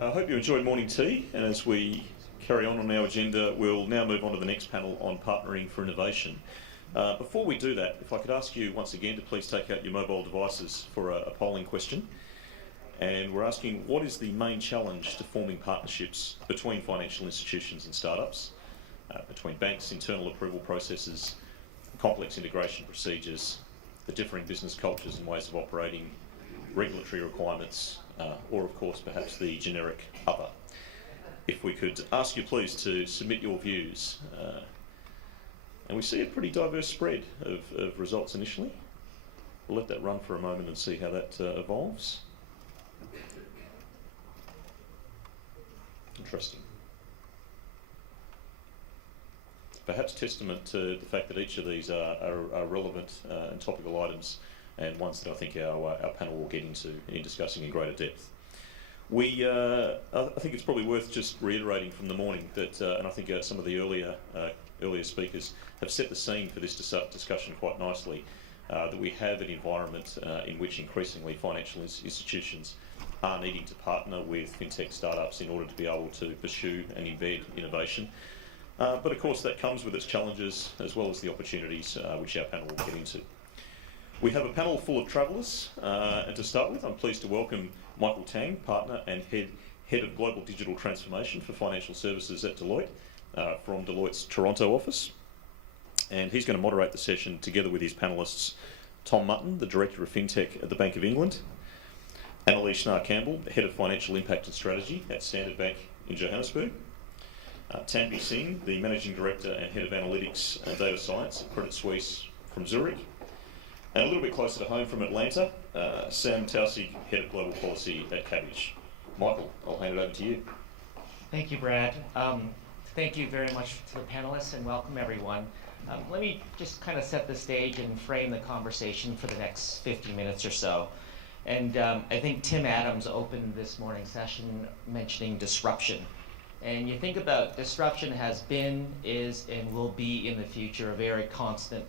I hope you enjoyed morning tea, and as we carry on our agenda, we'll now move on to the next panel on partnering for innovation. Before we do that, if I could ask you once again to please take out your mobile devices for a polling question. And we're asking, what is the main challenge to forming partnerships between financial institutions and startups, between banks, internal approval processes, complex integration procedures, the differing business cultures and ways of operating, regulatory requirements, or of course perhaps the generic other. If we could ask you please to submit your views. And we see a pretty diverse spread of results initially. We'll let that run for a moment and see how that evolves. Interesting. Perhaps testament to the fact that each of these are relevant and topical items, and ones that I think our panel will get into in discussing in greater depth. I think it's probably worth just reiterating from the morning that, and I think some of the earlier speakers have set the scene for this discussion quite nicely, that we have an environment in which increasingly financial institutions are needing to partner with fintech startups in order to be able to pursue and embed innovation. But of course that comes with its challenges as well as the opportunities which our panel will get into. We have a panel full of travellers, and to start with, I'm pleased to welcome Michael Tang, Partner and Head of Global Digital Transformation for Financial Services at Deloitte, from Deloitte's Toronto office. And he's going to moderate the session together with his panellists, Tom Mutton, the Director of FinTech at the Bank of England, Annalise Schnarr-Campbell, Head of Financial Impact and Strategy at Standard Bank in Johannesburg, Tanvi Singh, the Managing Director and Head of Analytics and Data Science at Credit Suisse from Zurich, and a little bit closer to home from Atlanta, Sam Taussig, Head of Global Policy at Kabbage. Michael, I'll hand it over to you. Thank you, Brad. Thank you very much to the panelists and welcome everyone. Let me just kind of set the stage and frame the conversation for the next 50 minutes or so. And I think Tim Adams opened this morning's session mentioning disruption. And you think about disruption has been, is, and will be in the future a very constant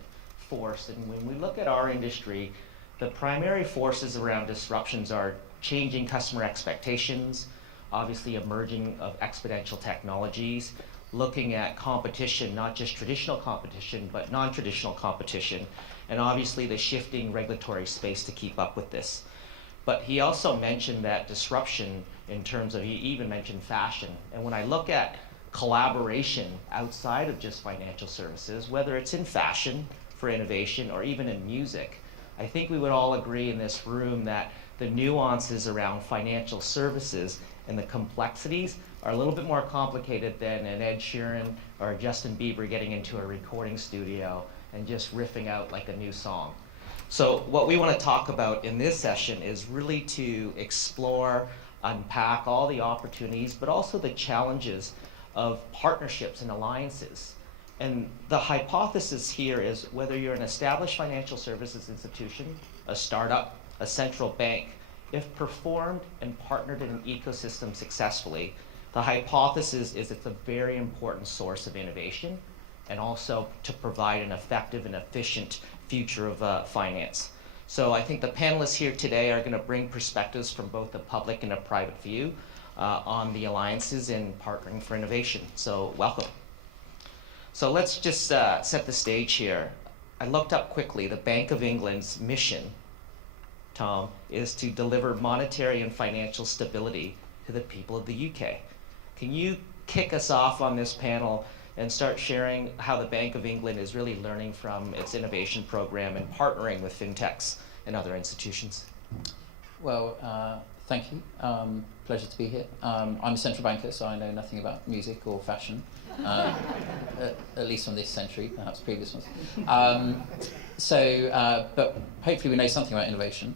force. And when we look at our industry, the primary forces around disruptions are changing customer expectations, obviously emerging of exponential technologies, looking at competition, not just traditional competition, but non-traditional competition, and obviously the shifting regulatory space to keep up with this. But he also mentioned that disruption in terms of, he even mentioned fashion. And when I look at collaboration outside of just financial services, whether it's in fashion for innovation or even in music, I think we would all agree in this room that the nuances around financial services and the complexities are a little bit more complicated than an Ed Sheeran or a Justin Bieber getting into a recording studio and just riffing out like a new song. So what we want to talk about in this session is really to explore, unpack all the opportunities, but also the challenges of partnerships and alliances. And the hypothesis here is whether you're an established financial services institution, a startup, a central bank, if performed and partnered in an ecosystem successfully, the hypothesis is it's a very important source of innovation and also to provide an effective and efficient future of finance. So I think the panelists here today are going to bring perspectives from both the public and a private view on the alliances and partnering for innovation. So welcome. So let's just set the stage here. I looked up quickly. The Bank of England's mission, Tom, is to deliver monetary and financial stability to the people of the UK. Can you kick us off on this panel and start sharing how the Bank of England is really learning from its innovation program and partnering with fintechs and other institutions? Well, thank you. Pleasure to be here. I'm a central banker, so I know nothing about music or fashion, at least from this century, perhaps previous ones. But hopefully we know something about innovation.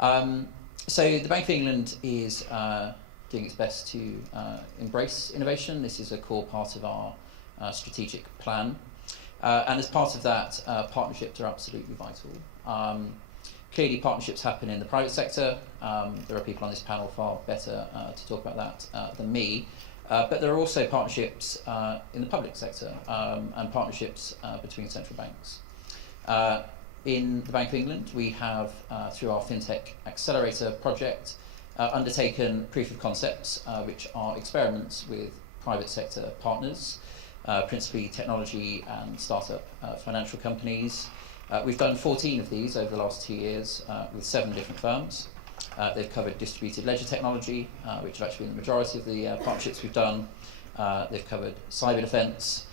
So the Bank of England is doing its best to embrace innovation. This is a core part of our strategic plan. And as part of that, partnerships are absolutely vital. Clearly, partnerships happen in the private sector. There are people on this panel far better to talk about that than me. But there are also partnerships in the public sector and partnerships between central banks. In the Bank of England, we have, through our FinTech Accelerator project, undertaken proof of concepts, which are experiments with private sector partners, principally technology and startup financial companies. We've done 14 of these over the last 2 years with 7 different firms. They've covered distributed ledger technology, which have actually been the majority of the partnerships we've done. They've covered cyber defense,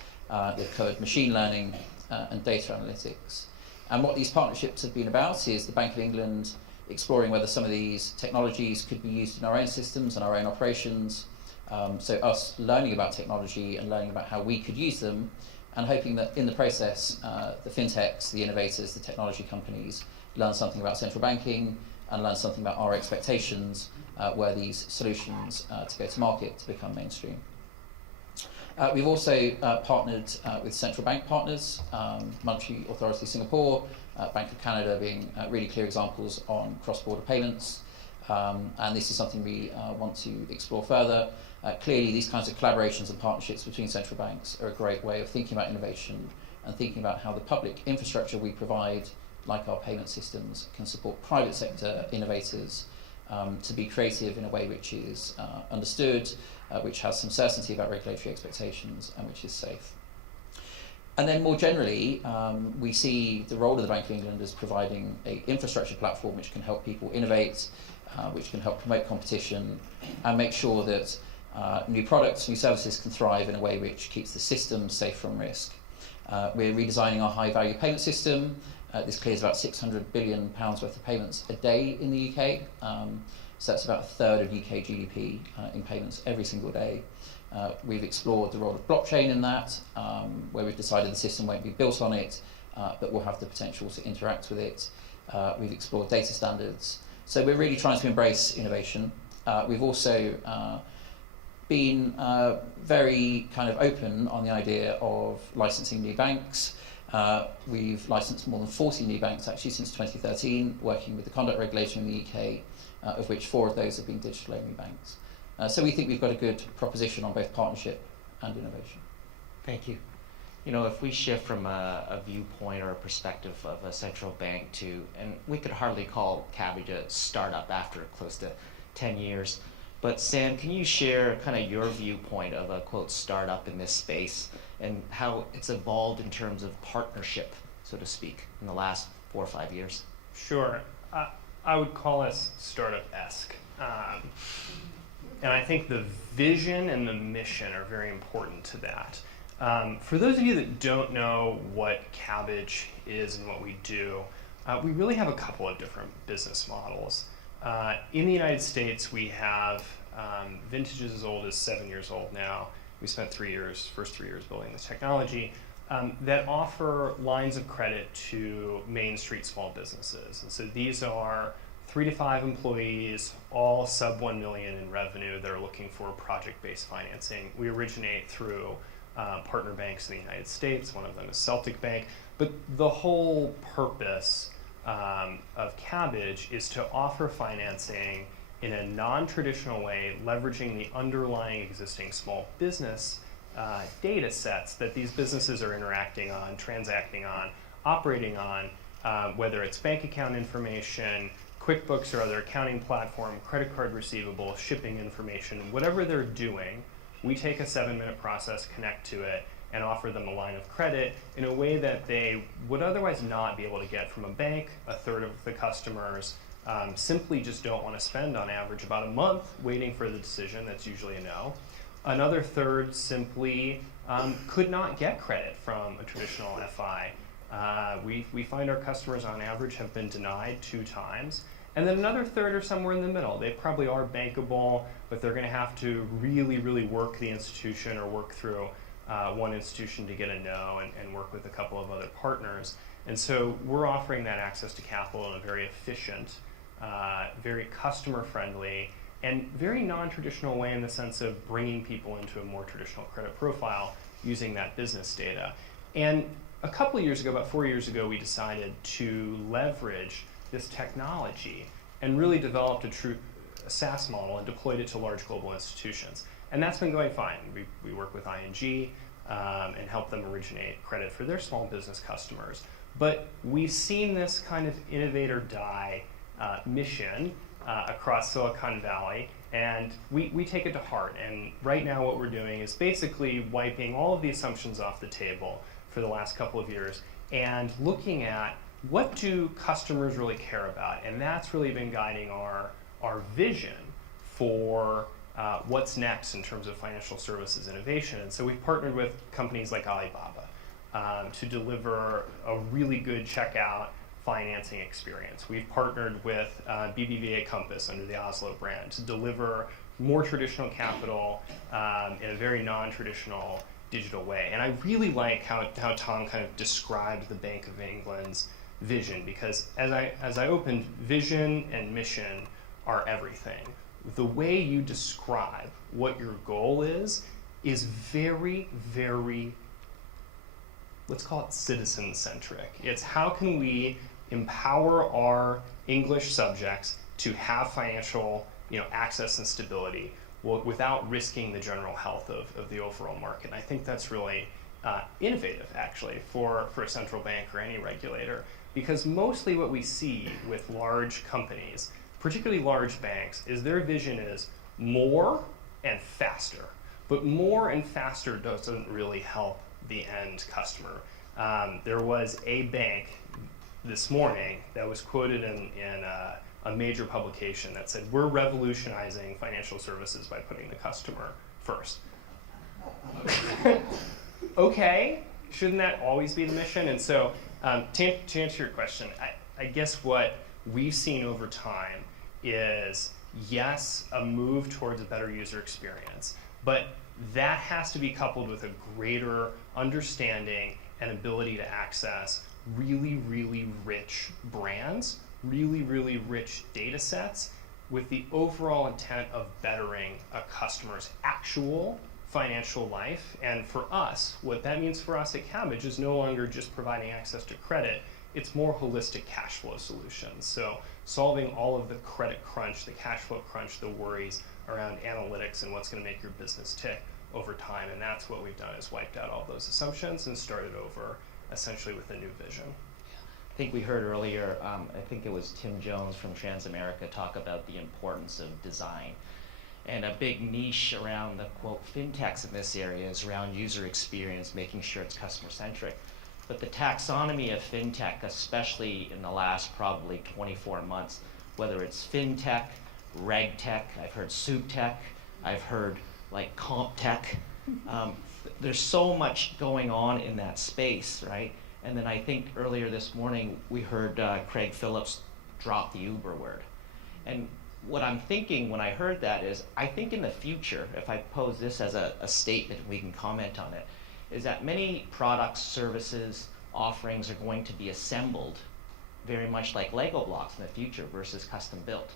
they've covered machine learning and data analytics. And what these partnerships have been about is the Bank of England exploring whether some of these technologies could be used in our own systems and our own operations. So us learning about technology and learning about how we could use them, and hoping that in the process, the fintechs, the innovators, the technology companies learn something about central banking and learn something about our expectations were these solutions to go to market to become mainstream. We've also partnered with central bank partners, Monetary Authority Singapore, Bank of Canada being really clear examples on cross-border payments, and this is something we want to explore further. Clearly, these kinds of collaborations and partnerships between central banks are a great way of thinking about innovation and thinking about how the public infrastructure we provide, like our payment systems, can support private sector innovators to be creative in a way which is understood, which has some certainty about regulatory expectations, and which is safe. And then more generally, we see the role of the Bank of England as providing an infrastructure platform which can help people innovate, which can help promote competition, and make sure that new products, new services can thrive in a way which keeps the system safe from risk. We're redesigning our high-value payment system. This clears about £600 billion worth of payments a day in the UK. So that's about a third of UK GDP in payments every single day. We've explored the role of blockchain in that, where we've decided the system won't be built on it, but will have the potential to interact with it. We've explored data standards. So we're really trying to embrace innovation. We've also been very kind of open on the idea of licensing new banks. We've licensed more than 40 new banks actually since 2013, working with the conduct regulator in the UK, of which 4 of those have been digital-only banks. So we think we've got a good proposition on both partnership and innovation. Thank you. You know, if we shift from a viewpoint or a perspective of a central bank to, and we could hardly call Kabbage a startup after close to 10 years, but Sam, can you share kind of your viewpoint of a, quote, startup in this space and how it's evolved in terms of partnership, so to speak, in the last 4 or 5 years? Sure. I would call us startup-esque. And I think the vision and the mission are very important to that. For those of you that don't know what Kabbage is and what we do, we really have a couple of different business models. In the United States, we have vintages as old as 7 years old now. We spent first 3 years building the technology that offer lines of credit to Main Street small businesses. And so these are 3 to 5 employees, all sub 1 million in revenue that are looking for project-based financing. We originate through partner banks in the United States. One of them is Celtic Bank. But the whole purpose of Kabbage is to offer financing in a non-traditional way, leveraging the underlying existing small business data sets that these businesses are interacting on, transacting on, operating on, whether it's bank account information, QuickBooks or other accounting platform, credit card receivable, shipping information, whatever they're doing, we take a 7-minute process, connect to it, and offer them a line of credit in a way that they would otherwise not be able to get from a bank. A third of the customers simply just don't want to spend on average about a month waiting for the decision. That's usually a no. Another third simply could not get credit from a traditional FI. We find our customers on average have been denied 2 times. And then another third are somewhere in the middle. They probably are bankable, but they're going to have to really, really work the institution or work through one institution to get a no and work with a couple of other partners. And so we're offering that access to capital in a very efficient, very customer-friendly, and very non-traditional way in the sense of bringing people into a more traditional credit profile using that business data. And a couple of years ago, about 4 years ago, we decided to leverage this technology and really developed a true SaaS model and deployed it to large global institutions. And that's been going fine. We work with ING and help them originate credit for their small business customers. But we've seen this kind of innovate or die mission across Silicon Valley, and we take it to heart. And right now what we're doing is basically wiping all of the assumptions off the table for the last couple of years and looking at what do customers really care about. And that's really been guiding our vision for what's next in terms of financial services innovation. And so we've partnered with companies like Alibaba to deliver a really good checkout financing experience. We've partnered with BBVA Compass under the Oslo brand to deliver more traditional capital in a very non-traditional digital way. And I really like how Tom kind of described the Bank of England's vision, because as I opened, vision and mission are everything. The way you describe what your goal is very, very, let's call it citizen-centric. It's how can we empower our English subjects to have financial access and stability without risking the general health of the overall market. And I think that's really innovative, actually, for a central bank or any regulator, because mostly what we see with large companies, particularly large banks, is their vision is more and faster. But more and faster doesn't really help the end customer. There was a bank this morning that was quoted in a major publication that said, "We're revolutionizing financial services by putting the customer first." Okay, shouldn't that always be the mission? And so to answer your question, I guess what we've seen over time is, yes, a move towards a better user experience, but that has to be coupled with a greater understanding and ability to access really, really rich brands, really, really rich data sets, with the overall intent of bettering a customer's actual financial life. And for us, what that means for us at Kabbage is no longer just providing access to credit, it's more holistic cash flow solutions. So solving all of the credit crunch, the cash flow crunch, the worries around analytics and what's going to make your business tick over time. And that's what we've done, is wiped out all those assumptions and started over essentially with a new vision. I think we heard earlier, I think it was Tim Jones from Transamerica talk about the importance of design. And a big niche around the, quote, fintechs in this area is around user experience, making sure it's customer-centric. But the taxonomy of fintech, especially in the last probably 24 months, whether it's fintech, regtech, I've heard souptech, I've heard like comptech, there's so much going on in that space, right? And then I think earlier this morning we heard Craig Phillips drop the Uber word. And what I'm thinking when I heard that is, I think in the future, if I pose this as a statement and we can comment on it, is that many products, services, offerings are going to be assembled very much like Lego blocks in the future versus custom built.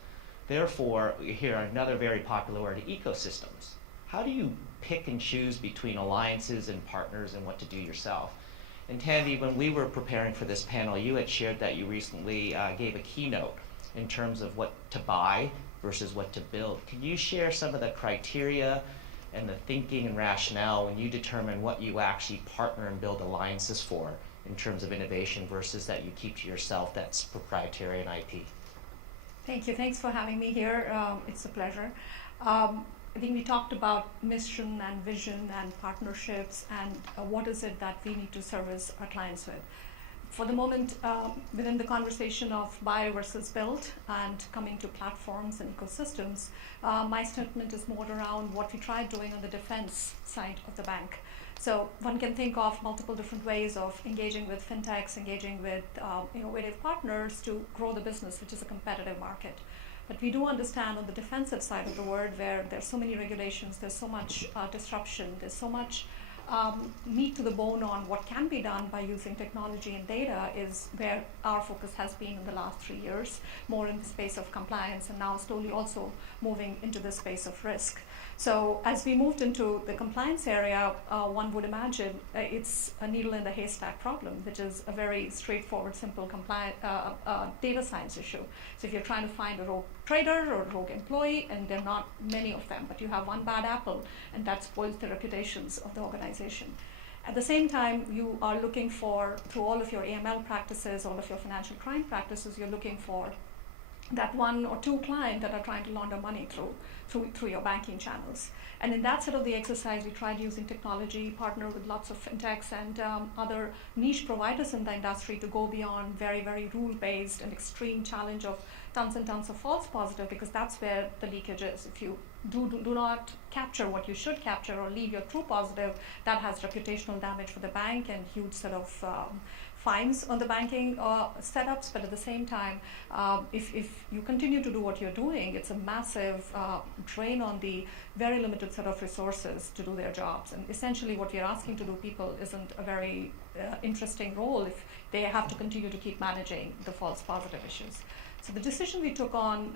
Therefore, you hear another very popular word, ecosystems. How do you pick and choose between alliances and partners and what to do yourself? And Tanvi, when we were preparing for this panel, you had shared that you recently gave a keynote in terms of what to buy versus what to build. Can you share some of the criteria and the thinking and rationale when you determine what you actually partner and build alliances for in terms of innovation versus that you keep to yourself that's proprietary and IP? Thank you. Thanks for having me here. It's a pleasure. I think we talked about mission and vision and partnerships and what is it that we need to service our clients with. For the moment, within the conversation of buy versus build and coming to platforms and ecosystems, my statement is more around what we tried doing on the defense side of the bank. So one can think of multiple different ways of engaging with fintechs, engaging with innovative partners to grow the business, which is a competitive market. But we do understand on the defensive side of the world, where there's so many regulations, there's so much disruption, there's so much meat to the bone on what can be done by using technology and data, is where our focus has been in the last 3 years, more in the space of compliance and now slowly also moving into the space of risk. So as we moved into the compliance area, one would imagine it's a needle in the haystack problem, which is a very straightforward, simple data science issue. So if you're trying to find a rogue trader or a rogue employee, and there are not many of them, but you have one bad apple, and that spoils the reputations of the organization. At the same time, you are looking for, through all of your AML practices, all of your financial crime practices, you're looking for that one or two client that are trying to launder money through your banking channels. And in that set of the exercise, we tried using technology, partner with lots of fintechs and other niche providers in the industry to go beyond very, very rule-based and extreme challenge of tons and tons of false positive, because that's where the leakage is. If you do not capture what you should capture or leave your true positive, that has reputational damage for the bank and huge sort of fines on the banking setups. But at the same time, if you continue to do what you're doing, it's a massive drain on the very limited set of resources to do their jobs. And essentially what we're asking to do people isn't a very interesting role if they have to continue to keep managing the false positive issues. So the decision we took on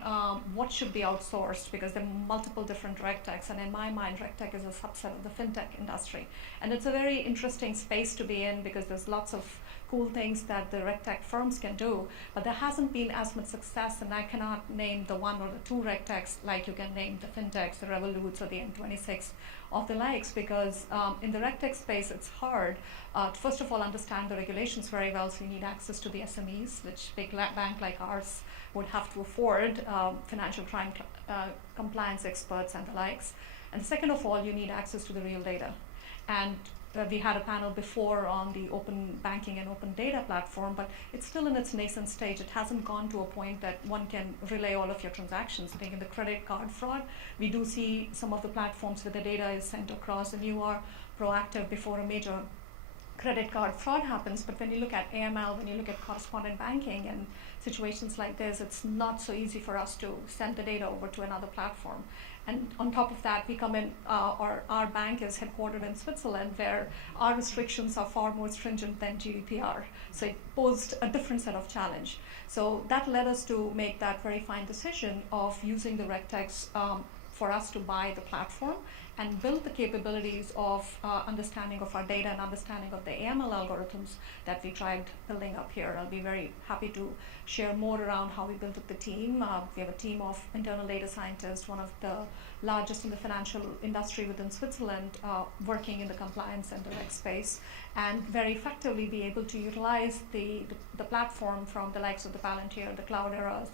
what should be outsourced, because there are multiple different RegTechs, and in my mind, RegTech is a subset of the fintech industry. And it's a very interesting space to be in because there's lots of cool things that the RegTech firms can do, but there hasn't been as much success, and I cannot name the one or the two RegTechs like you can name the fintechs, the Revoluts or the N26 of the likes, because in the RegTech space, it's hard to first of all understand the regulations very well, so you need access to the SMEs, which big bank like ours would have to afford, financial crime compliance experts and the likes. And second of all, you need access to the real data. And we had a panel before on the open banking and open data platform, but it's still in its nascent stage. It hasn't gone to a point that one can relay all of your transactions. I think in the credit card fraud, we do see some of the platforms where the data is sent across and you are proactive before a major credit card fraud happens. But when you look at AML, when you look at correspondent banking and situations like this, it's not so easy for us to send the data over to another platform. And on top of that, we come in, our bank is headquartered in Switzerland, where our restrictions are far more stringent than GDPR. So it posed a different set of challenge. So that led us to make that very fine decision of using the RegTechs for us to buy the platform and build the capabilities of understanding of our data and understanding of the AML algorithms that we tried building up here. I'll be very happy to share more around how we built up the team. We have a team of internal data scientists, one of the largest in the financial industry within Switzerland, working in the compliance and the reg space, and very effectively be able to utilize the platform from the likes of the Palantir, the Clouderas,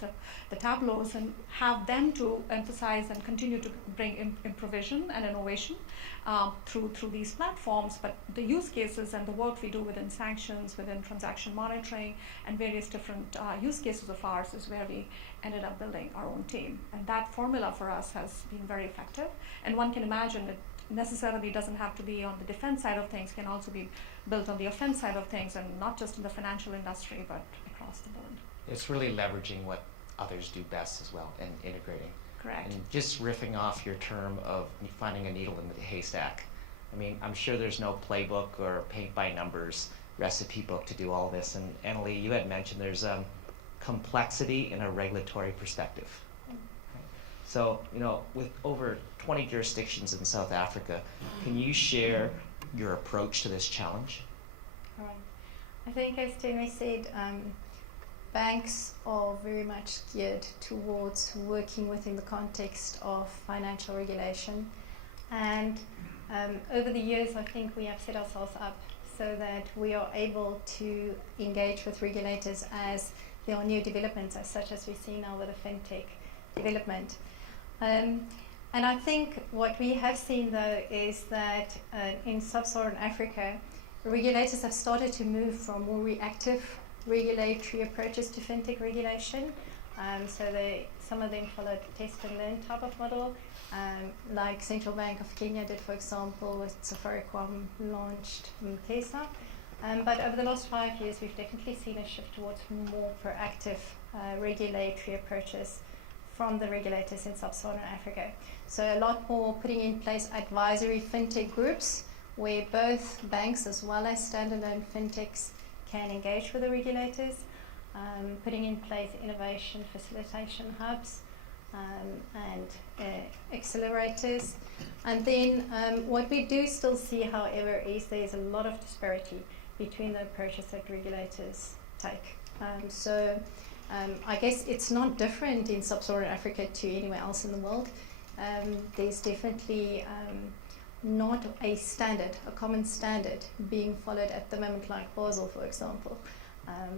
the Tableaus, and have them to emphasize and continue to bring improvision and innovation through these platforms. But the use cases and the work we do within sanctions, within transaction monitoring, and various different use cases of ours is where we ended up building our own team. And that formula for us has been very effective. And one can imagine it necessarily doesn't have to be on the defense side of things, can also be built on the offense side of things, and not just in the financial industry, but across the board. It's really leveraging what others do best as well and integrating. Correct. And just riffing off your term of finding a needle in the haystack. I mean, I'm sure there's no playbook or paint by numbers recipe book to do all this. And Annalie, you had mentioned there's complexity in a regulatory perspective. So, with over 20 jurisdictions in South Africa, can you share your approach to this challenge? Right. I think, as Tony said, banks are very much geared towards working within the context of financial regulation. And over the years, I think we have set ourselves up so that we are able to engage with regulators as there are new developments, such as we see now with the fintech development. And I think what we have seen, though, is that in sub-Saharan Africa, regulators have started to move from more reactive regulatory approaches to fintech regulation. So some of them followed test and learn type of model, like Central Bank of Kenya did, for example, with Safaricom launched M-Pesa. But over the last 5 years, we've definitely seen a shift towards more proactive regulatory approaches from the regulators in sub-Saharan Africa. So a lot more putting in place advisory fintech groups where both banks as well as standalone fintechs can engage with the regulators, putting in place innovation facilitation hubs and accelerators. And then what we do still see, however, is there's a lot of disparity between the approaches that regulators take. I guess it's not different in sub-Saharan Africa to anywhere else in the world. There's definitely not a common standard being followed at the moment, like Basel, for example,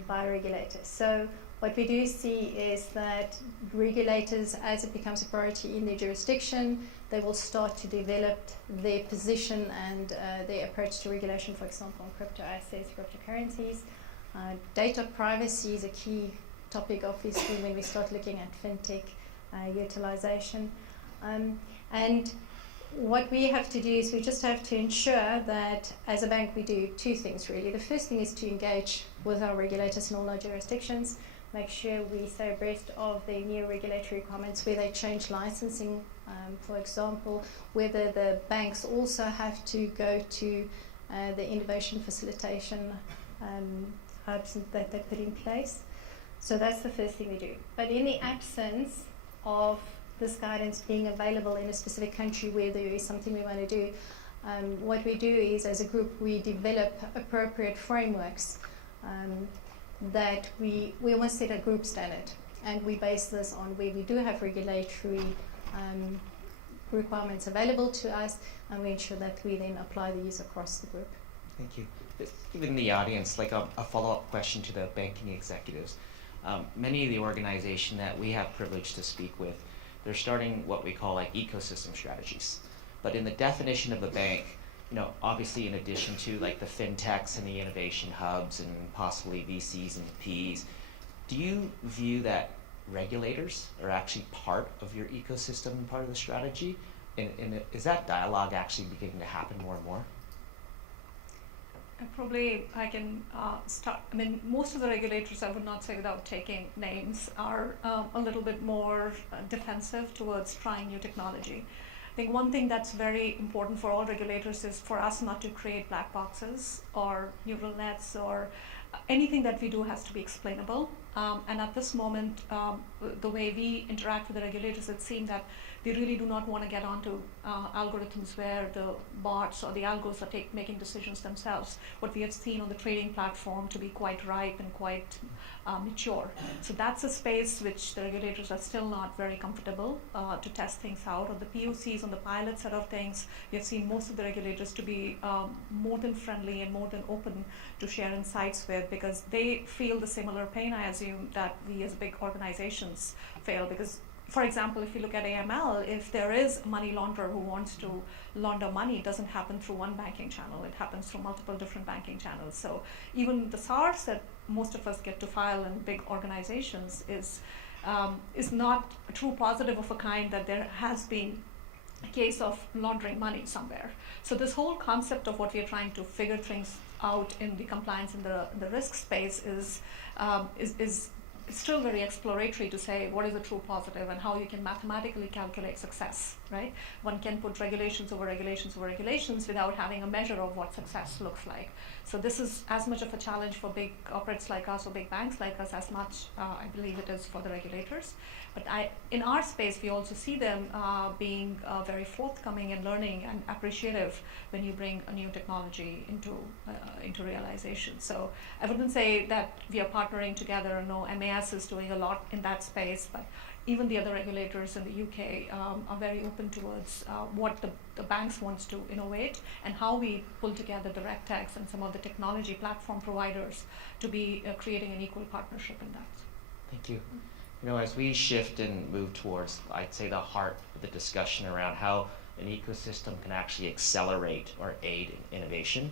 by regulators. So What we do see is that regulators, as it becomes a priority in their jurisdiction, they will start to develop their position and their approach to regulation, for example, on crypto assets, cryptocurrencies. Data privacy is a key topic, obviously, when we start looking at fintech utilization. And what we have to do is we just have to ensure that as a bank we do two things really. The first thing is to engage with our regulators in all our jurisdictions, make sure we stay abreast of the new regulatory requirements where they change licensing, for example, whether the banks also have to go to the innovation facilitation hubs that they put in place. So that's the first thing we do. But in the absence of this guidance being available in a specific country where there is something we want to do, what we do is as a group we develop appropriate frameworks that we almost set a group standard, and we base this on where we do have regulatory requirements available to us, and we ensure that we then apply these across the group. Thank you. Given the audience, like a follow-up question to the banking executives. Many of the organizations that we have privilege to speak with, they're starting what we call like ecosystem strategies. But in the definition of a bank, obviously in addition to like the fintechs and the innovation hubs and possibly VCs and Ps, do you view that regulators are actually part of your ecosystem and part of the strategy? And is that dialogue actually beginning to happen more and more? Probably I can start. I mean, most of the regulators, I would not say without taking names, are a little bit more defensive towards trying new technology. I think one thing that's very important for all regulators is for us not to create black boxes or neural nets, or anything that we do has to be explainable. And at this moment, the way we interact with the regulators, it seems that they really do not want to get onto algorithms where the bots or the algos are making decisions themselves. What we have seen on the trading platform to be quite ripe and quite mature. So that's a space which the regulators are still not very comfortable to test things out. On the POCs, on the pilot set of things, we have seen most of the regulators to be more than friendly and more than open to share insights with, because they feel the similar pain, I assume, that we as big organizations feel. Because for example, if you look at AML, if there is a money launderer who wants to launder money, it doesn't happen through one banking channel, it happens through multiple different banking channels. So even the SARS that most of us get to file in big organizations is not a true positive of a kind that there has been a case of laundering money somewhere. So this whole concept of what we are trying to figure things out in the compliance and the risk space is still very exploratory to say what is a true positive and how you can mathematically calculate success, right? One can put regulations over regulations over regulations without having a measure of what success looks like. So this is as much of a challenge for big corporates like us or big banks like us as much, I believe it is for the regulators. But in our space, we also see them being very forthcoming and learning and appreciative when you bring a new technology into realization. So I wouldn't say that we are partnering together. No, MAS is doing a lot in that space, but even the other regulators in the UK are very open towards what the banks wants to innovate and how we pull together the RegTechs and some of the technology platform providers to be creating an equal partnership in that. Thank you. As we shift and move towards, I'd say, the heart of the discussion around how an ecosystem can actually accelerate or aid in innovation,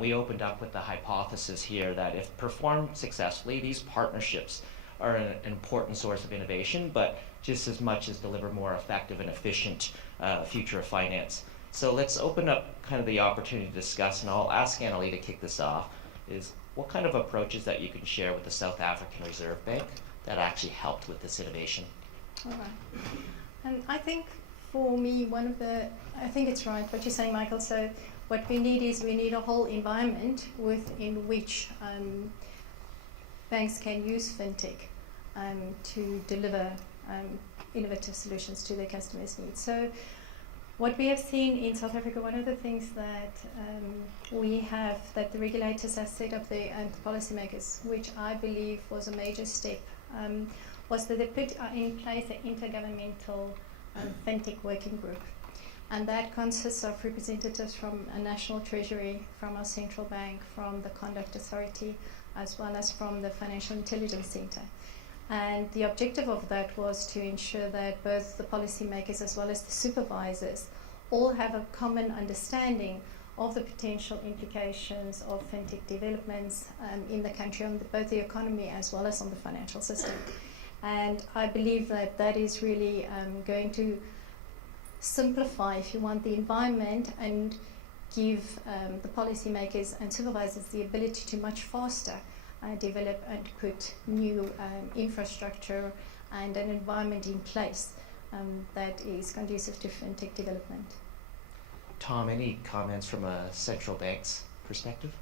we opened up with the hypothesis here that if performed successfully, these partnerships are an important source of innovation, but just as much as deliver more effective and efficient future of finance. So let's open up kind of the opportunity to discuss, and I'll ask Annalie to kick this off, is what kind of approaches that you can share with the South African Reserve Bank that actually helped with this innovation? All right. And I think for me, I think it's right what you're saying, Michael. So what we need a whole environment within which banks can use fintech to deliver innovative solutions to their customers' needs. So what we have seen in South Africa, one of the things that that the regulators have set up there and the policymakers, which I believe was a major step, was that they put in place an intergovernmental fintech working group. And that consists of representatives from a national treasury, from our central bank, from the conduct authority, as well as from the Financial Intelligence Center. And the objective of that was to ensure that both the policymakers as well as the supervisors all have a common understanding of the potential implications of fintech developments in the country on both the economy as well as on the financial system. And I believe that that is really going to simplify, if you want, the environment and give the policymakers and supervisors the ability to much faster develop and put new infrastructure and an environment in place that is conducive to fintech development. Tom, any comments from a central bank's perspective?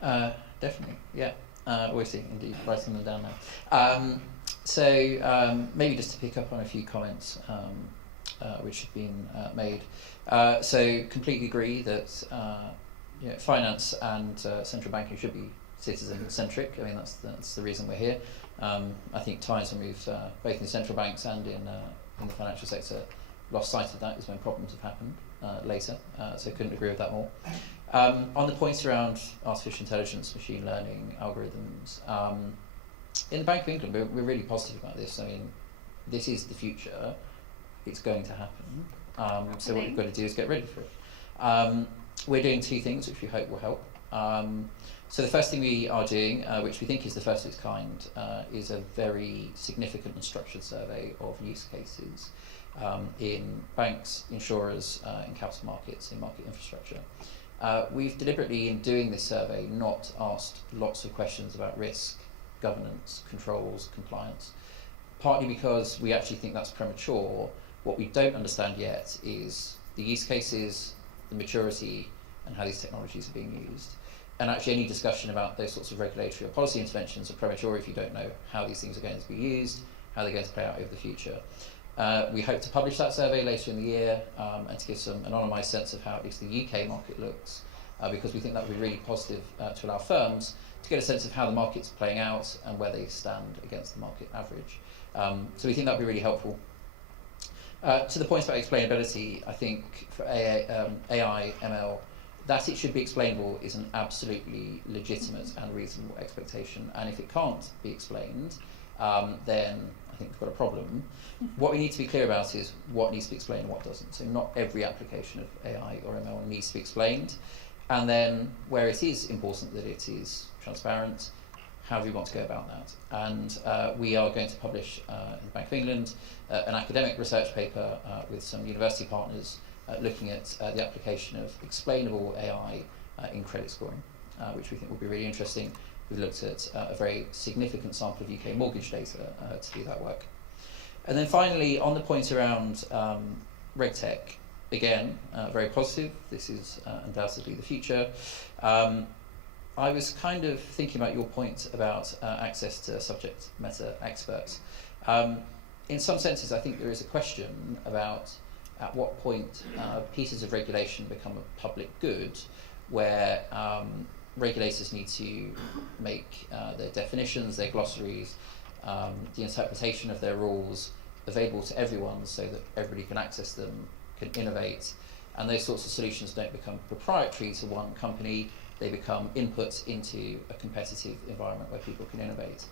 Definitely, yeah. Obviously, indeed, writing them down now. So maybe just to pick up on a few comments which have been made. So completely agree that finance and central banking should be citizen-centric. I mean, that's the reason we're here. I think times when we've both in central banks and in the financial sector lost sight of that is when problems have happened later. So couldn't agree with that more. On the points around artificial intelligence, machine learning, algorithms, in the Bank of England, we're really positive about this. I mean, this is the future. It's going to happen. So what we've got to do is get ready for it. We're doing two things which we hope will help. So the first thing we are doing, which we think is the first of its kind, is a very significant and structured survey of use cases in banks, insurers, in capital markets, in market infrastructure. We've deliberately, in doing this survey, not asked lots of questions about risk, governance, controls, compliance, partly because we actually think that's premature. What we don't understand yet is the use cases, the maturity, and how these technologies are being used. And actually any discussion about those sorts of regulatory or policy interventions are premature if you don't know how these things are going to be used, how they're going to play out over the future. We hope to publish that survey later in the year and to give some anonymised sense of how at least the UK market looks, because we think that would be really positive to allow firms to get a sense of how the market's playing out and where they stand against the market average. So we think that would be really helpful. To the point about explainability, I think for AI, ML, that it should be explainable is an absolutely legitimate and reasonable expectation. And if it can't be explained, then I think we've got a problem. What we need to be clear about is what needs to be explained and what doesn't. So not every application of AI or ML needs to be explained. And then where it is important that it is transparent, how do we want to go about that? And we are going to publish in the Bank of England an academic research paper with some university partners looking at the application of explainable AI in credit scoring, which we think will be really interesting. We've looked at a very significant sample of UK mortgage data to do that work. And then finally, on the point around RegTech, again, very positive. This is undoubtedly the future. I was kind of thinking about your point about access to subject matter experts. In some senses, I think there is a question about at what point pieces of regulation become a public good, where regulators need to make their definitions, their glossaries, the interpretation of their rules available to everyone so that everybody can access them, can innovate, and those sorts of solutions don't become proprietary to one company, they become inputs into a competitive environment where people can innovate.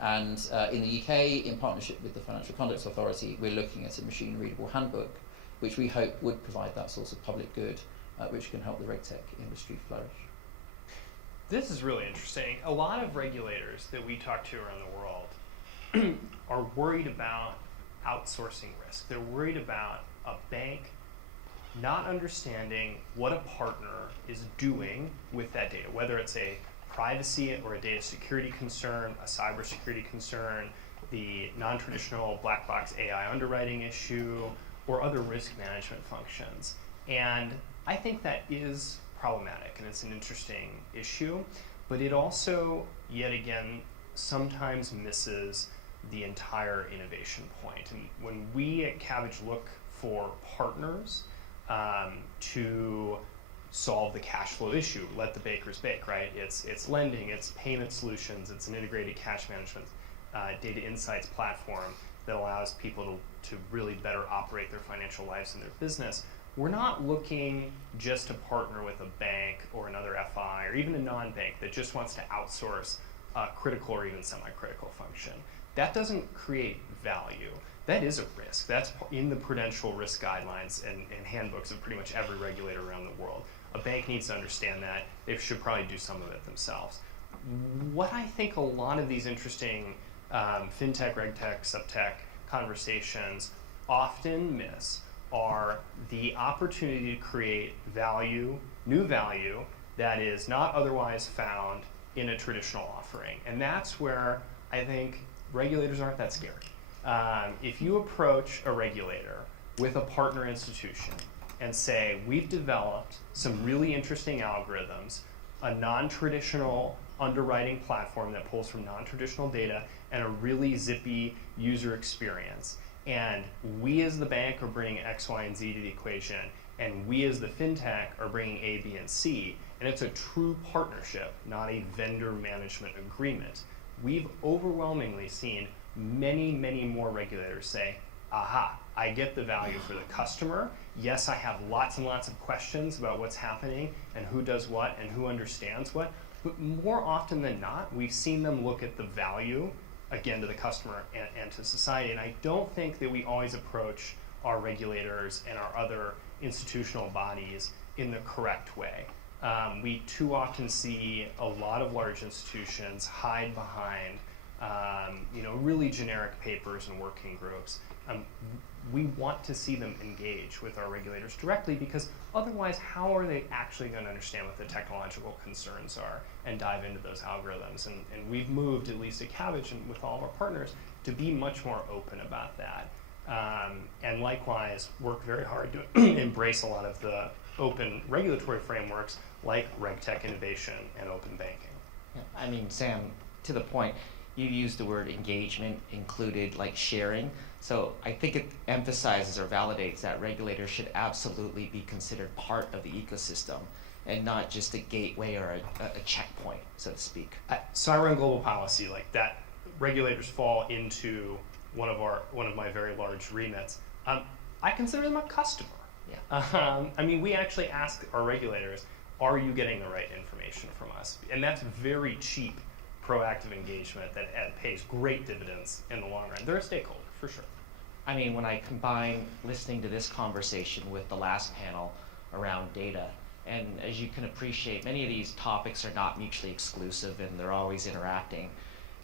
And in the UK, in partnership with the Financial Conduct Authority, we're looking at a machine-readable handbook, which we hope would provide that sort of public good, which can help the RegTech industry flourish. This is really interesting. A lot of regulators that we talk to around the world are worried about outsourcing risk. They're worried about a bank not understanding what a partner is doing with that data, whether it's a privacy or a data security concern, a cybersecurity concern, the non-traditional black box AI underwriting issue, or other risk management functions. And I think that is problematic, and it's an interesting issue, but it also, yet again, sometimes misses the entire innovation point. And when we at Kabbage look for partners to solve the cash flow issue, let the bakers bake, right? It's lending, it's payment solutions, it's an integrated cash management data insights platform that allows people to really better operate their financial lives and their business. we're not looking just to partner with a bank or another FI or even a non-bank that just wants to outsource a critical or even semi-critical function. That doesn't create value. That is a risk. That's in the prudential risk guidelines and handbooks of pretty much every regulator around the world. A bank needs to understand that. They should probably do some of it themselves. What I think a lot of these interesting fintech, regtech, subtech conversations often miss are the opportunity to create value, new value, that is not otherwise found in a traditional offering. And that's where I think regulators aren't that scary. If you approach a regulator with a partner institution and say, we've developed some really interesting algorithms, a non-traditional underwriting platform that pulls from non-traditional data, and a really zippy user experience, and we as the bank are bringing X, Y, and Z to the equation, and we as the fintech are bringing A, B, and C, and it's a true partnership, not a vendor management agreement. We've overwhelmingly seen many, many more regulators say, aha, I get the value for the customer. Yes, I have lots and lots of questions about what's happening and who does what and who understands what, but more often than not, we've seen them look at the value, again, to the customer and to society. And I don't think that we always approach our regulators and our other institutional bodies in the correct way. We too often see a lot of large institutions hide behind really generic papers and working groups. We want to see them engage with our regulators directly, because otherwise, how are they actually going to understand what the technological concerns are and dive into those algorithms? And we've moved, at least at Kabbage and with all of our partners, to be much more open about that. And likewise, work very hard to embrace a lot of the open regulatory frameworks like RegTech innovation and open banking. Yeah, I mean, Sam, to the point, you used the word engagement, included like sharing. So I think it emphasizes or validates that regulators should absolutely be considered part of the ecosystem and not just a gateway or a checkpoint, so to speak. So I run global policy. Like that, regulators fall into one of my very large remits. I consider them a customer. Yeah. I mean, we actually ask our regulators, are you getting the right information from us? And that's very cheap, proactive engagement that pays great dividends in the long run. They're a stakeholder, for sure. I mean, when I combine listening to this conversation with the last panel around data, and as you can appreciate, many of these topics are not mutually exclusive and they're always interacting.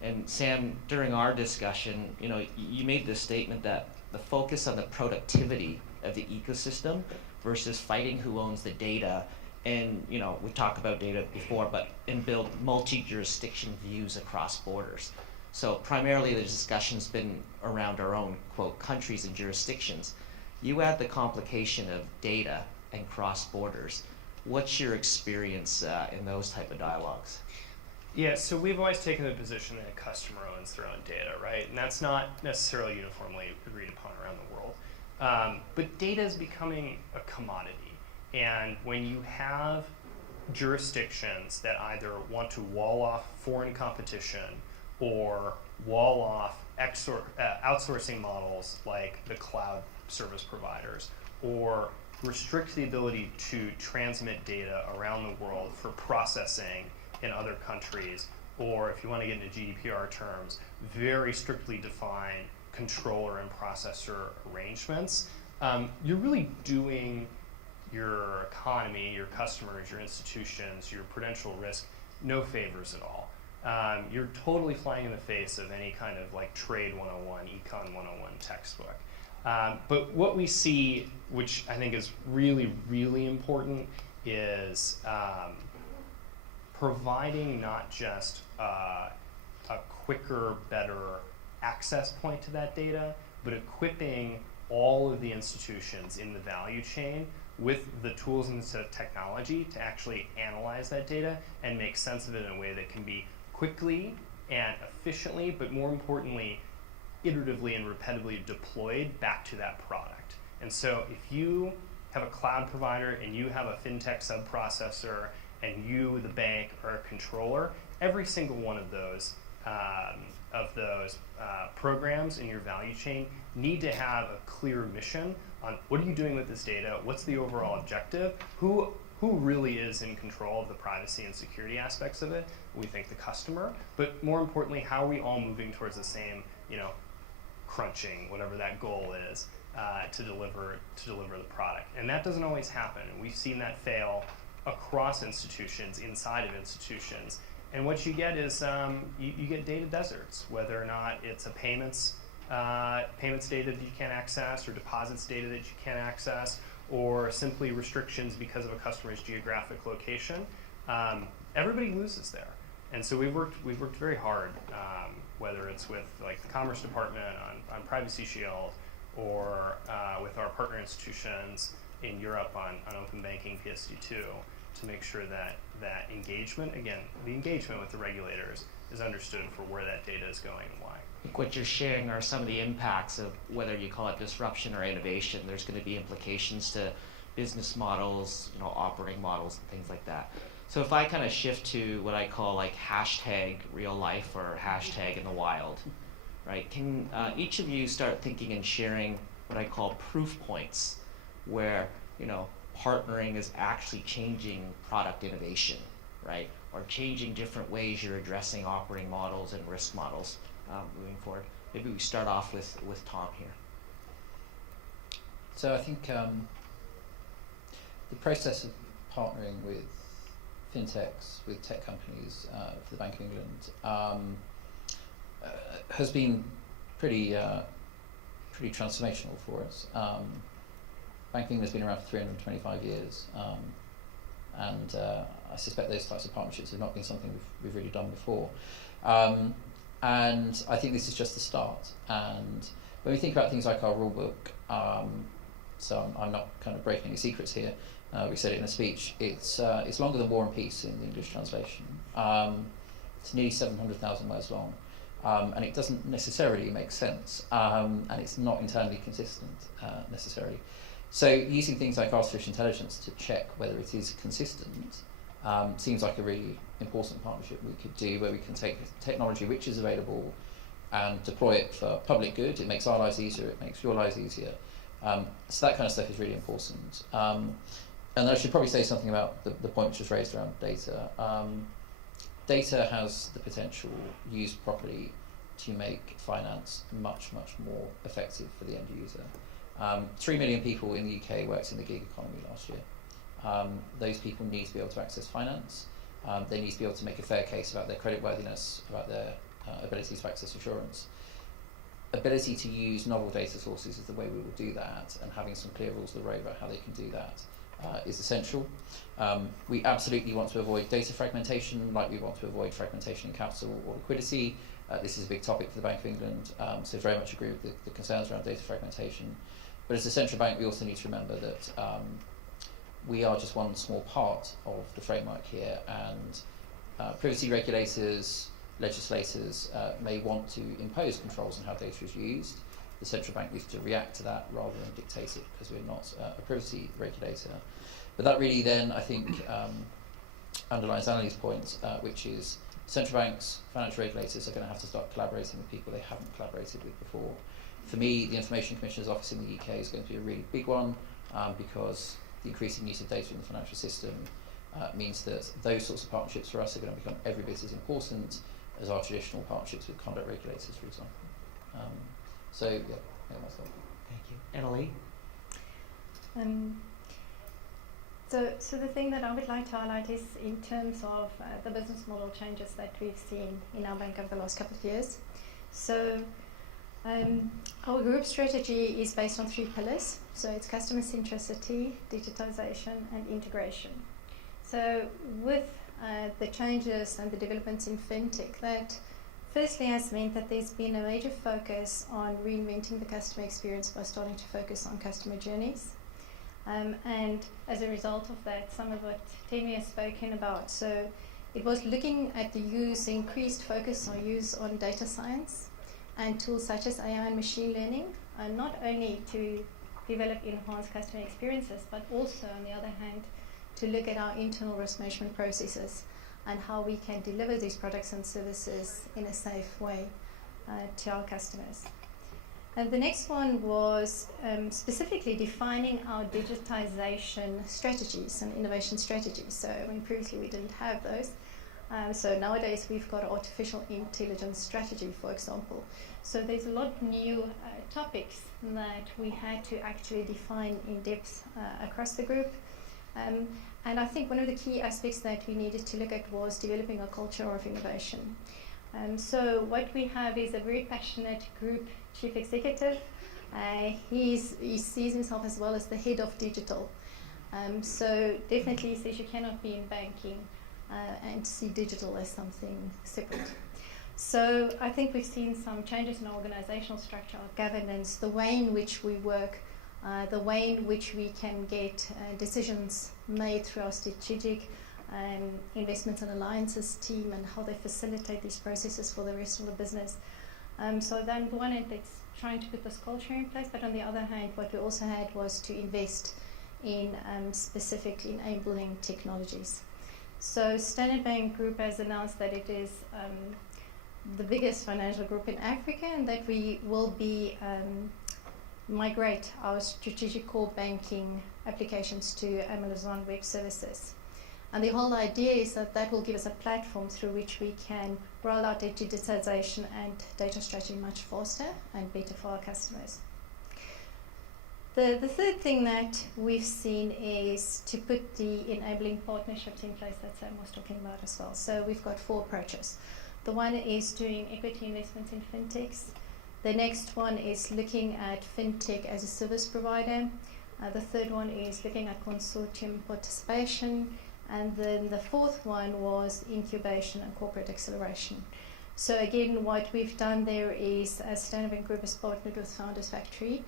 And Sam, during our discussion, you made this statement that the focus on the productivity of the ecosystem versus fighting who owns the data. And we talked about data before, and build multi-jurisdiction views across borders. So primarily the discussion's been around our own, quote, countries and jurisdictions. You add the complication of data and cross borders. What's your experience in those type of dialogues? Yeah, so we've always taken the position that a customer owns their own data, right? And that's not necessarily uniformly agreed upon around the world. But data is becoming a commodity. And when you have jurisdictions that either want to wall off foreign competition or wall off outsourcing models like the cloud service providers, or restrict the ability to transmit data around the world for processing in other countries, or if you want to get into GDPR terms, very strictly defined controller and processor arrangements, you're really doing your economy, your customers, your institutions, your prudential risk no favors at all. You're totally flying in the face of any kind of like Trade 101, Econ 101 textbook. But what we see, which I think is really, really important, is providing not just a quicker, better access point to that data, but equipping all of the institutions in the value chain with the tools and the technology to actually analyze that data and make sense of it in a way that can be quickly and efficiently, but more importantly, iteratively and repetitively deployed back to that product. And so if you have a cloud provider and you have a fintech sub-processor and you, the bank, are a controller, every single one of those programs in your value chain need to have a clear mission on what are you doing with this data, what's the overall objective, who really is in control of the privacy and security aspects of it. We think the customer, but more importantly, how are we all moving towards the same, crunching, whatever that goal is, to deliver the product. And that doesn't always happen, and we've seen that fail across institutions, inside of institutions. And what you get is you get data deserts, whether or not it's a payments data that you can't access, or deposits data that you can't access, or simply restrictions because of a customer's geographic location. Everybody loses there. And so we've worked very hard, whether it's with like the Commerce Department on Privacy Shield, or with our partner institutions in Europe on open banking PSD2, to make sure that engagement, again, the engagement with the regulators is understood for where that data is going and why. I think what you're sharing are some of the impacts of whether you call it disruption or innovation. There's going to be implications to business models, operating models and things like that. So if I kind of shift to what I call like hashtag real life or hashtag in the wild, right? Can each of you start thinking and sharing what I call proof points where, partnering is actually changing product innovation, right? Or changing different ways you're addressing operating models and risk models moving forward. Maybe we start off with Tom here. So I think the process of partnering with fintechs, with tech companies for the Bank of England has been pretty transformational for us. Bank of England has been around for 325 years, and I suspect those types of partnerships have not been something we've really done before. And I think this is just the start. And when we think about things like our rule book, so I'm not kind of breaking any secrets here, we said it in a speech, it's longer than War and Peace in the English translation. It's nearly 700,000 words long. And it doesn't necessarily make sense, and it's not internally consistent necessarily. So using things like artificial intelligence to check whether it is consistent seems like a really important partnership we could do, where we can take technology which is available and deploy it for public good. It makes our lives easier, it makes your lives easier. So that kind of stuff is really important. And I should probably say something about the point which was raised around data. Data has the potential, used properly, to make finance much, much more effective for the end user. 3 million people in the UK worked in the gig economy last year. Those people need to be able to access finance. They need to be able to make a fair case about their creditworthiness, about their ability to access insurance. Ability to use novel data sources is the way we will do that, and having some clear rules of the road about how they can do that is essential. We absolutely want to avoid data fragmentation, like we want to avoid fragmentation in capital or liquidity. This is a big topic for the Bank of England, so very much agree with the concerns around data fragmentation. But as a central bank, we also need to remember that we are just one small part of the framework here, and privacy regulators, legislators may want to impose controls on how data is used. The central bank needs to react to that rather than dictate it, because we're not a privacy regulator. But that really then, I think, underlines Annalie's point, which is central banks, financial regulators are going to have to start collaborating with people they haven't collaborated with before. For me, the Information Commissioner's Office in the UK is going to be a really big one, because the increasing use of data in the financial system means that those sorts of partnerships for us are going to become every bit as important as our traditional partnerships with conduct regulators, for example. So, yeah, that's all. Thank you. Annalie? So the thing that I would like to highlight is in terms of the business model changes that we've seen in our bank over the last couple of years. So our group strategy is based on 3 pillars. So it's customer centricity, digitization, and integration. So with the changes and the developments in fintech, that firstly has meant that there's been a major focus on reinventing the customer experience by starting to focus on customer journeys. And as a result of that, some of what Temi has spoken about, so it was looking at the increased focus on use on data science and tools such as AI and machine learning, not only to develop enhanced customer experiences, but also, on the other hand, to look at our internal risk management processes and how we can deliver these products and services in a safe way to our customers. And the next one was specifically defining our digitization strategies and innovation strategies. So previously we didn't have those. So nowadays we've got an artificial intelligence strategy, for example. So there's a lot of new topics that we had to actually define in depth across the group. And I think one of the key aspects that we needed to look at was developing a culture of innovation. So what we have is a very passionate group chief executive. He sees himself as well as the head of digital. So definitely he says you cannot be in banking and see digital as something separate. So I think we've seen some changes in our organizational structure, our governance, the way in which we work, the way in which we can get decisions made through our strategic investments and alliances team, and how they facilitate these processes for the rest of the business. So then on the one hand, it's trying to put this culture in place, but on the other hand, what we also had was to invest in specific enabling technologies. So Standard Bank Group has announced that it is the biggest financial group in Africa, and that we will be migrate our strategic core banking applications to Amazon Web Services. And the whole idea is that that will give us a platform through which we can roll out digitization and data strategy much faster and better for our customers. The third thing that we've seen is to put the enabling partnerships in place that Sam was talking about as well. So we've got 4 approaches. The one is doing equity investments in fintechs. The next one is looking at fintech as a service provider. The third one is looking at consortium participation. And then the fourth one was incubation and corporate acceleration. So again, what we've done there is, as Standard Bank Group has partnered with Founders Factory,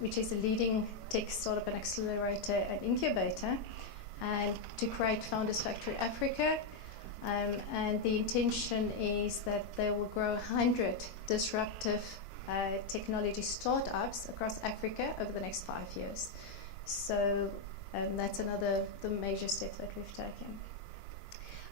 which is a leading tech startup and accelerator and incubator, and to create Founders Factory Africa. And the intention is that they will grow 100 disruptive technology startups across Africa over the next 5 years. So that's the major step that we've taken.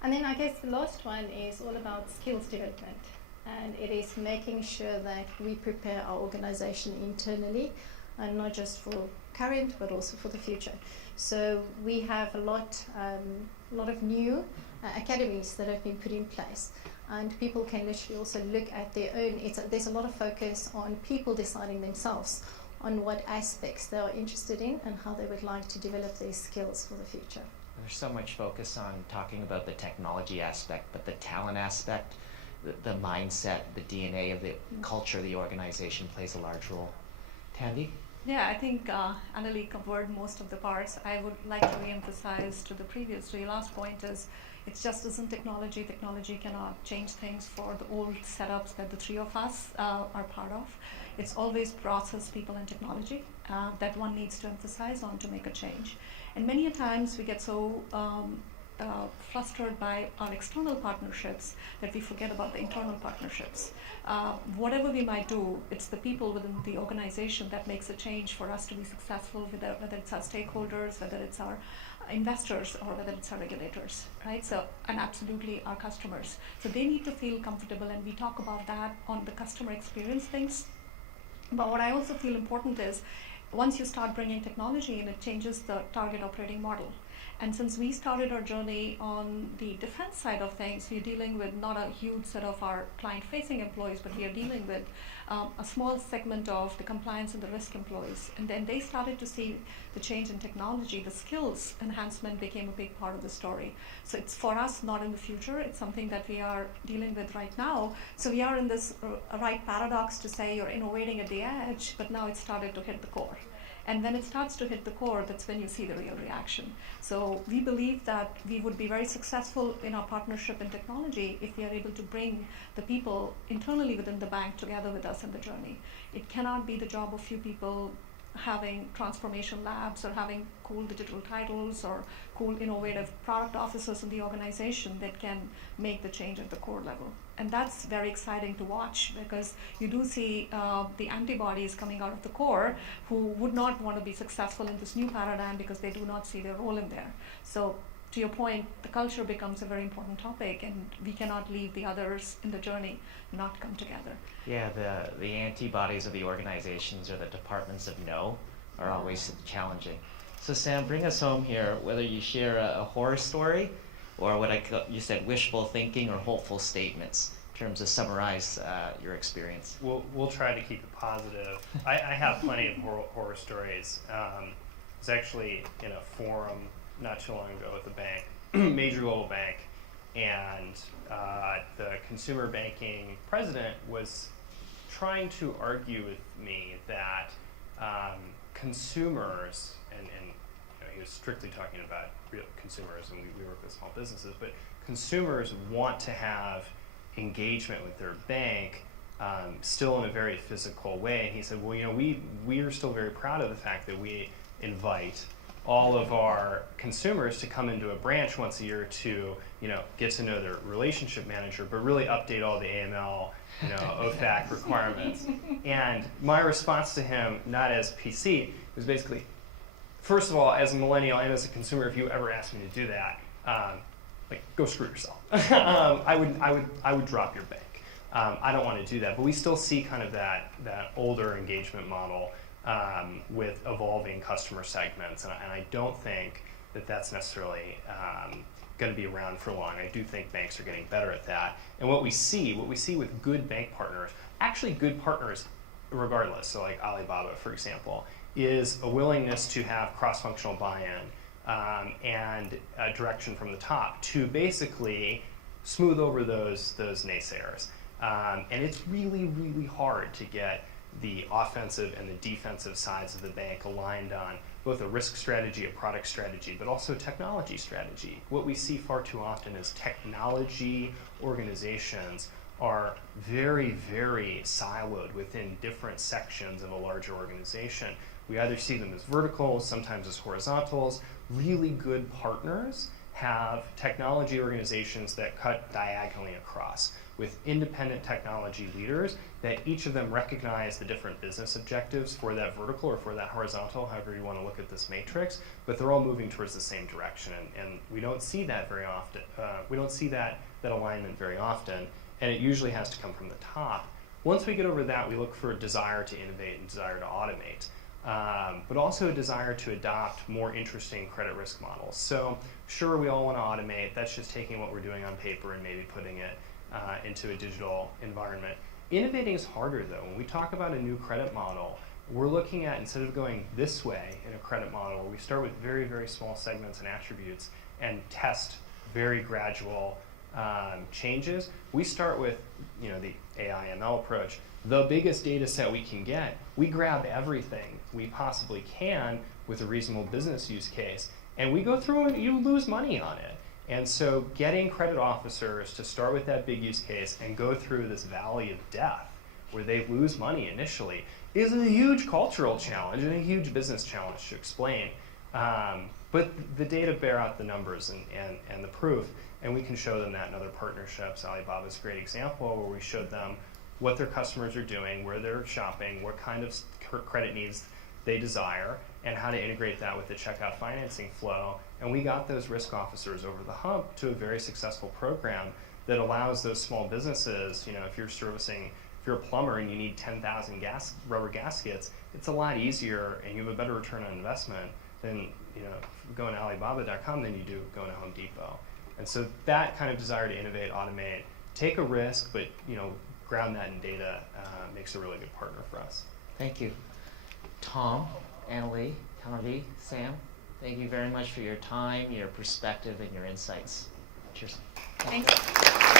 And then I guess the last one is all about skills development. And it is making sure that we prepare our organization internally, and not just for current, but also for the future. So we have a lot of new academies that have been put in place. And people can literally also look at their own, there's a lot of focus on people deciding themselves on what aspects they are interested in and how they would like to develop their skills for the future. There's so much focus on talking about the technology aspect, but the talent aspect, the mindset, the DNA of the culture of the organization plays a large role. Tandy? Yeah, I think Annalie covered most of the parts. I would like to re-emphasize to your last point is, it just isn't technology. Technology cannot change things for the old setups that the 3 of us are part of. It's always process, people, and technology that one needs to emphasize on to make a change. And many a times we get so flustered by our external partnerships that we forget about the internal partnerships. Whatever we might do, it's the people within the organization that makes a change for us to be successful, whether it's our stakeholders, whether it's our investors, or whether it's our regulators, right? So, and absolutely our customers. So they need to feel comfortable, and we talk about that on the customer experience things. But what I also feel important is, once you start bringing technology in, it changes the target operating model. And since we started our journey on the defense side of things, we're dealing with not a huge set of our client-facing employees, but we are dealing with a small segment of the compliance and the risk employees. And then they started to see the change in technology. The skills enhancement became a big part of the story. So it's for us, not in the future. It's something that we are dealing with right now. So we are in this right paradox to say you're innovating at the edge, but now it's started to hit the core. And when it starts to hit the core, that's when you see the real reaction. So we believe that we would be very successful in our partnership in technology if we are able to bring the people internally within the bank together with us in the journey. It cannot be the job of few people having transformation labs or having cool digital titles or cool innovative product officers in the organization that can make the change at the core level. And that's very exciting to watch, because you do see the antibodies coming out of the core who would not want to be successful in this new paradigm because they do not see their role in there. So to your point, the culture becomes a very important topic, and we cannot leave the others in the journey not come together. Yeah, the antibodies of the organizations or the departments of no are always challenging. So Sam, bring us home here, whether you share a horror story or what you said, wishful thinking or hopeful statements, in terms of summarize your experience. We'll try to keep it positive. I have plenty of horror stories. I was actually in a forum not too long ago with a bank, major global bank, and the consumer banking president was trying to argue with me that consumers, and he was strictly talking about real consumers, and we work with small businesses, but consumers want to have engagement with their bank still in a very physical way. And he said, well, we are still very proud of the fact that we invite all of our consumers to come into a branch once a year to, get to know their relationship manager, but really update all the AML, OFAC requirements. And my response to him, not as PC, was basically, first of all, as a millennial and as a consumer, if you ever asked me to do that, go screw yourself. I would drop your bank. I don't want to do that, but we still see kind of that older engagement model with evolving customer segments, and I don't think that that's necessarily going to be around for long. I do think banks are getting better at that, and what we see with good bank partners, actually good partners regardless, so like Alibaba, for example, is a willingness to have cross-functional buy-in and a direction from the top to basically smooth over those naysayers. And it's really, really hard to get the offensive and the defensive sides of the bank aligned on both a risk strategy, a product strategy, but also a technology strategy. What we see far too often is technology organizations are very, very siloed within different sections of a larger organization. We either see them as verticals, sometimes as horizontals. Really good partners have technology organizations that cut diagonally across with independent technology leaders that each of them recognize the different business objectives for that vertical or for that horizontal, however you want to look at this matrix, but they're all moving towards the same direction. And we don't see that very often. We don't see that alignment very often, and it usually has to come from the top. Once we get over that, we look for a desire to innovate and desire to automate, but also a desire to adopt more interesting credit risk models. So sure, we all want to automate. That's just taking what we're doing on paper and maybe putting it into a digital environment. Innovating is harder though. When we talk about a new credit model, we're looking at, instead of going this way in a credit model, where we start with very, very small segments and attributes and test very gradual changes, we start with the AI/ML approach. The biggest data set we can get, we grab everything we possibly can with a reasonable business use case, and we go through and you lose money on it. And so getting credit officers to start with that big use case and go through this valley of death where they lose money initially is a huge cultural challenge and a huge business challenge to explain. But the data bear out the numbers and the proof, and we can show them that in other partnerships. Alibaba's a great example where we showed them what their customers are doing, where they're shopping, what kind of credit needs they desire, and how to integrate that with the checkout financing flow. And we got those risk officers over the hump to a very successful program that allows those small businesses, if you're a plumber and you need 10,000 rubber gaskets, it's a lot easier and you have a better return on investment than going to Alibaba.com than you do going to Home Depot. And so that kind of desire to innovate, automate, take a risk, but ground that in data makes a really good partner for us. Thank you. Tom, Annalee, Tanvi, Sam, thank you very much for your time, your perspective, and your insights. Cheers. Thank you.